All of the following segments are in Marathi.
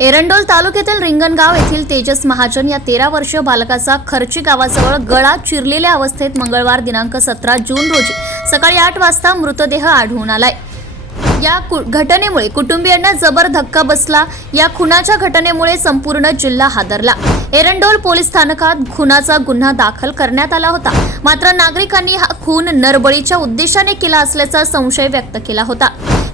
एरंडोल तालुक्यातील रिंगणगाव येथील तेजस महाजन या तेरा वर्षीय बालकाचा खर्ची गावाजवळ गळा चिरलेल्या अवस्थेत मंगळवार दिनांक सतरा जून रोजी सकाळी आठ वाजता मृतदेह आढळून आलाय. या कु- घटनेमुळे कुटुंबियांना जबर धक्का बसला. या खुनाच्या घटनेमुळे संपूर्ण जिल्हा हादरला. एरंडोल पोलीस स्थानकात खुनाचा गुन्हा दाखल करण्यात आला होता. मात्र नागरिकांनी हा खून नरबळीच्या उद्देशाने केला असल्याचा संशय व्यक्त केला होता.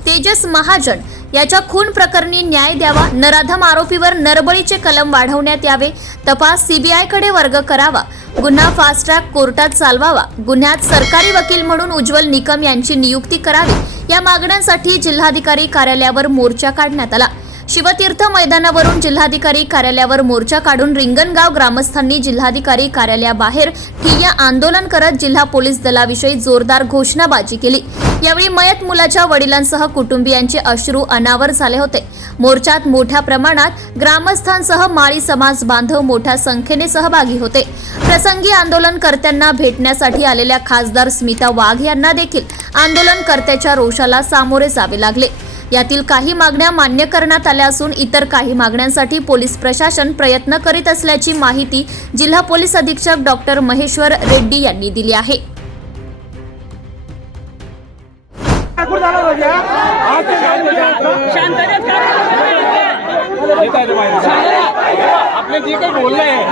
तेजस महाजन याच्या खून प्रकरणी न्याय द्यावा नराधम आरोपीवर नरबळीचे कलम वाढवण्यात यावे तपास सीबीआयकडे वर्ग करावा गुन्हा फास्ट ट्रॅक कोर्टात चालवावा गुन्ह्यात सरकारी वकील म्हणून उज्ज्वल निकम यांची नियुक्ती करावी या मागण्यांसाठी जिल्हाधिकारी कार्यालयावर मोर्चा काढण्यात आला. शिवतीर्थ मैदानावरून जिल्हाधिकारी कार्यालयावर मोर्चा काढून रिंगणगाव ग्रामस्थांनी जिल्हाधिकारी कार्यालयाबाहेर ठिय्या आंदोलन करत जिल्हा पोलीस दलाविषयी जोरदार घोषणाबाजी केली. यावेळी मयत मुलाच्या वडिलांसह कुटुंबियांचे अश्रू अनावर झाले होते. मोर्चात मोठ्या प्रमाणात ग्रामस्थांसह माळी समाज बांधव मोठ्या संख्येने सहभागी होते. प्रसंगी आंदोलनकर्त्यांना भेटण्यासाठी आलेल्या खासदार स्मिता वाघ यांना देखील आंदोलनकर्त्याच्या रोषाला सामोरे जावे लागले. यातील काही मागण्या मान्य करण्यात आल्या असून इतर काही मागण्यांसाठी पोलीस प्रशासन प्रयत्न करीत असल्याची माहिती जिल्हा पोलीस अधीक्षक डॉक्टर महेश्वर रेड्डी यांनी दिली आहे. आपले जे काही बोलणं आहे.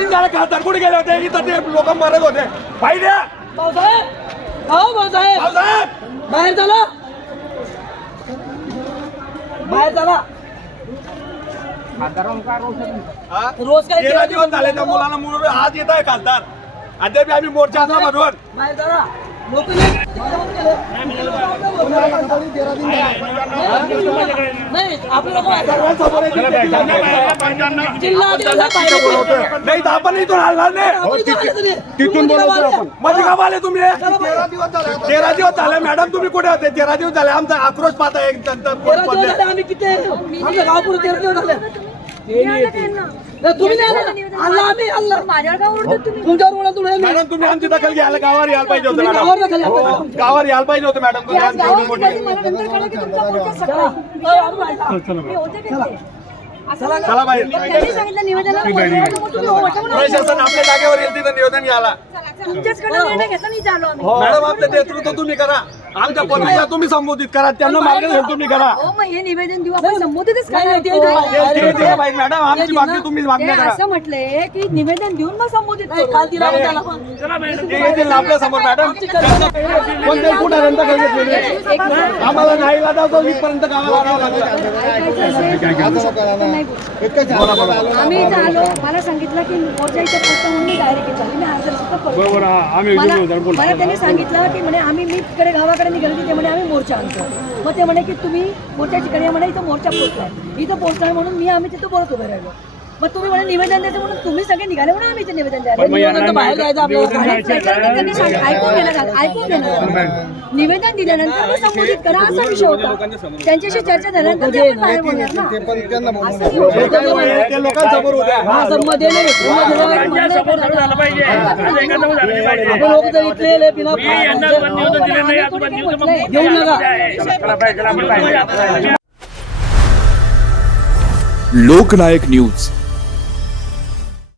ते रात्री झालं खासदार कुठे गेले होते? इथं ते लोक मरत होते. पाहिजे भाऊसाहेब! हो भाऊसाहेब! भाऊसाहेब! बाहेर चला! बाहेर चला? रोज काय तेरा दिवस झाले त्या मुलाला म्हणून आज येत आहे खासदार अद्याप आम्ही मोर्चा भरवून बाहेर चला! नाही तर आपण इथून हलणार नाही तिथून बोलवतो आपण आले तुम्ही तेरा दिवस झाले मॅडम तुम्ही कुठे होते तेरा दिवस झाले आमचा आक्रोश पाहता एक झाले आम्ही किती आमचं गाव पुढे तेरा दिवस झाले. तुम्ही नाही आम्ही तुमच्यावर आम्ही. मॅडम तुम्ही आमची दखल घ्यायला गावावर यायला पाहिजे होतं तुम्ही मॅडम. गावावर दखल घ्या. हो, गावावर यायला पाहिजे होतं मॅडम तुम्ही आमची एवढी मोठी चला. हो, आम्ही बाहेर. चला. बाहेर प्रशासन आपल्या जागेवर येईल तिथं निवेदन घ्यायला मॅडम आमचं नेतृत्व तुम्ही करा. आमच्या पत्नीला तुम्ही संबोधित करा त्यांना मागणी घेऊन तुम्ही करा हे निवेदन देऊ आपण संबोधितच नाही, नाही, ते करणार. नाही. ते- ते- ते बाई, मॅडम आमची मागणी तुम्ही ते मागण्या करा असं म्हटलंय की निवेदन देऊन मग संबोधित नाही, करू. काल तिला आपण त्याला पण. ते येतील ना आपल्यासमोर मॅडम काही घेतलेली नाही. आम्हाला नाही लादावतो इथपर्यंत गावाला आणावं लागलं ऐकायचं असेल तर नाही बोलू. आम्ही इथं आलो मला सांगितलं की मोर्चा इथे पोहोचतो म्हणून मी डायरेक्ट इथं आली. मी. मला मला त्यांनी सांगितलं की म्हणे आम्ही मी तिकडे गावाकडे निघालो की ते म्हणे आम्ही मोर्चा आणतो. मग ते म्हणे की तुम्ही मोर्चाची कडे म्हणे इथं मोर्चा पोहोचलाय. इथं पोहोचणार म्हणून मी आम्ही तिथं बोलत उभे राहिलो. मग तुम्ही म्हणे निवेदन द्यायचं म्हणून तुम्ही सगळे निघाले म्हणून आम्ही इथे निवेदन द्यायला. तर बाहेर जायचं आपल्याला. आणि सांग- ऐकून घेण्यात ऐकून घेण्यात निवेदन दिल्यानंतर संबोधित करा असा विषय होता. त्यांच्याशी चर्चा झाल्यानंतर ते बाहेर बोलणार ना. असं नाही आहे इथले घेऊ नका. लोकनायक न्यूज.